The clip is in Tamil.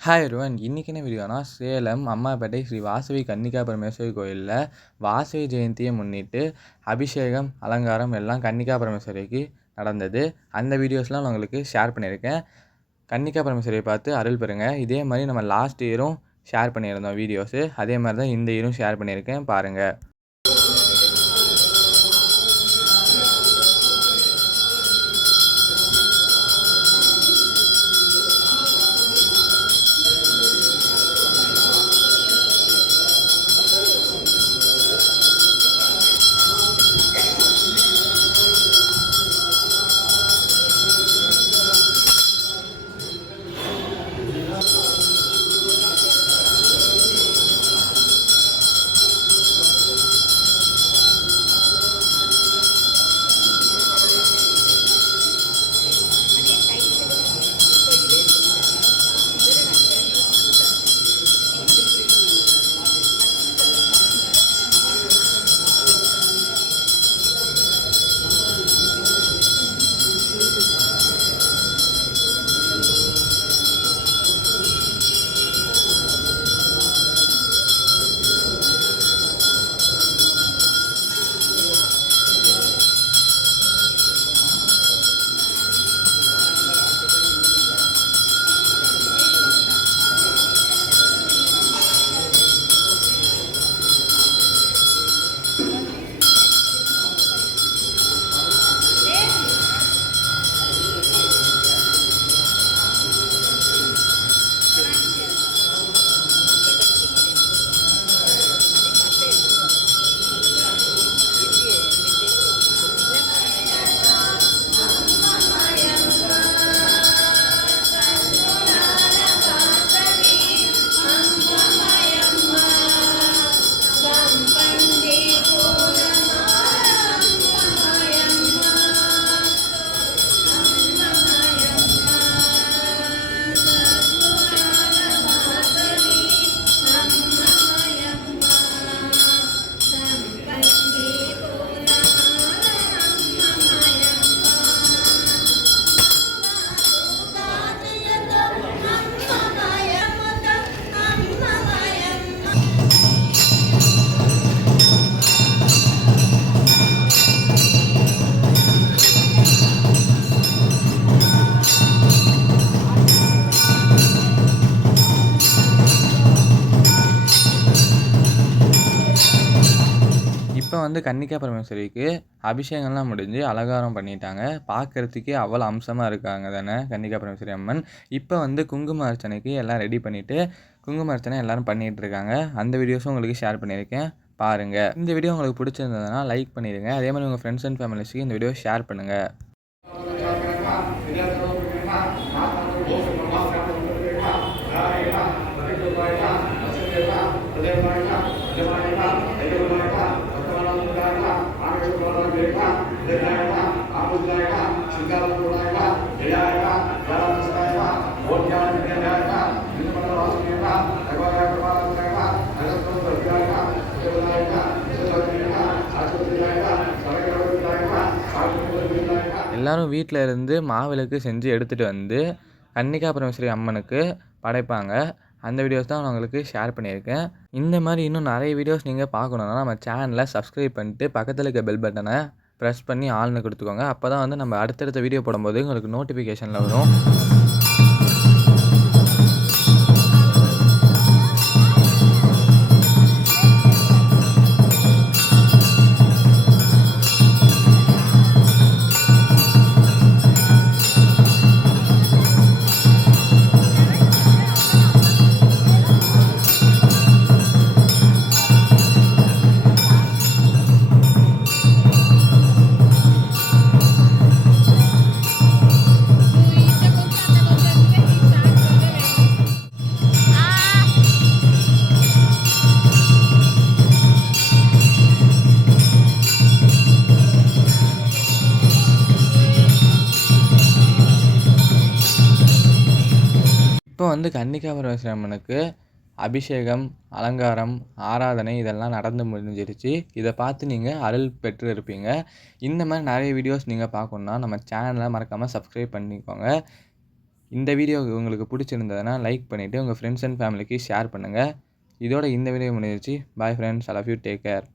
ஹாய் everyone இன்றைக்கி என்ன வீடியோனா சேலம் அம்மாப்பேட்டை ஸ்ரீ வாசவி கன்னிகா பரமேஸ்வரி கோயிலில் வாசவி ஜெயந்தியை முன்னிட்டு அபிஷேகம் அலங்காரம் எல்லாம் கன்னிகா பரமேஸ்வரிக்கு நடந்தது. அந்த வீடியோஸ்லாம் நான் உங்களுக்கு ஷேர் பண்ணியிருக்கேன். கன்னிகா பரமேஸ்வரியை பார்த்து அருள் பெறுங்க. இதே மாதிரி நம்ம லாஸ்ட் இயரும் ஷேர் பண்ணியிருந்தோம் வீடியோஸு அதே மாதிரி தான் இந்த இயரும் ஷேர் பண்ணியிருக்கேன். பாருங்கள் இப்போ வந்து கன்னிகா பரமேஸ்வரிக்கு அபிஷேகம்லாம் முடிஞ்சு அலங்காரம் பண்ணிட்டாங்க. பார்க்கறதுக்கே அவ்வளோ அம்சமாக இருக்காங்க தானே கன்னிகா பரமேஸ்வரி அம்மன். இப்போ வந்து குங்கும அர்ச்சனைக்கு எல்லாம் ரெடி பண்ணிவிட்டு குங்கும அர்ச்சனை எல்லோரும் பண்ணிகிட்டு இருக்காங்க. அந்த வீடியோஸும் உங்களுக்கு ஷேர் பண்ணியிருக்கேன். பாருங்கள் இந்த வீடியோ உங்களுக்கு பிடிச்சிருந்ததுன்னா லைக் பண்ணிடுங்க. அதே மாதிரி உங்கள் ஃப்ரெண்ட்ஸ் அண்ட் ஃபேமிலிஸ்க்கு இந்த வீடியோ ஷேர் பண்ணுங்கள் எல்லாரும் வீட்டில் இருந்து மாவிளக்கு செஞ்சு எடுத்துகிட்டு வந்து கன்னிகா பரமேஸ்வரி அம்மனுக்கு படைப்பாங்க. அந்த வீடியோஸ் தான் நான் உங்களுக்கு ஷேர் பண்ணியிருக்கேன். இந்த மாதிரி இன்னும் நிறைய வீடியோஸ் நீங்கள் பார்க்கணுன்னா நம்ம சேனலை சப்ஸ்கிரைப் பண்ணிட்டு பக்கத்தில் இருக்க பெல் பட்டனை ப்ரெஸ் பண்ணி ஆள்னு கொடுத்துக்கோங்க. அப்போ தான் வந்து நம்ம அடுத்தடுத்த வீடியோ போடும்போது உங்களுக்கு நோட்டிஃபிகேஷனில் வரும். இப்போ வந்து கன்னிகா பரமேஸ்வரம்மனுக்கு அபிஷேகம் அலங்காரம் ஆராதனை இதெல்லாம் நடந்து முடிஞ்சிருச்சு. இதை பார்த்து நீங்கள் அருள் பெற்று இருப்பீங்க இந்த மாதிரி நிறைய வீடியோஸ் நீங்கள் பார்க்கணுன்னா நம்ம சேனலை மறக்காமல் சப்ஸ்கிரைப் பண்ணிக்கோங்க. இந்த வீடியோ உங்களுக்கு பிடிச்சிருந்ததுன்னா லைக் பண்ணிவிட்டு உங்கள் ஃப்ரெண்ட்ஸ் அண்ட் ஃபேமிலிக்கு ஷேர் பண்ணுங்கள் இதோட இந்த வீடியோ முடிஞ்சிருச்சு. Bye friends I love you take care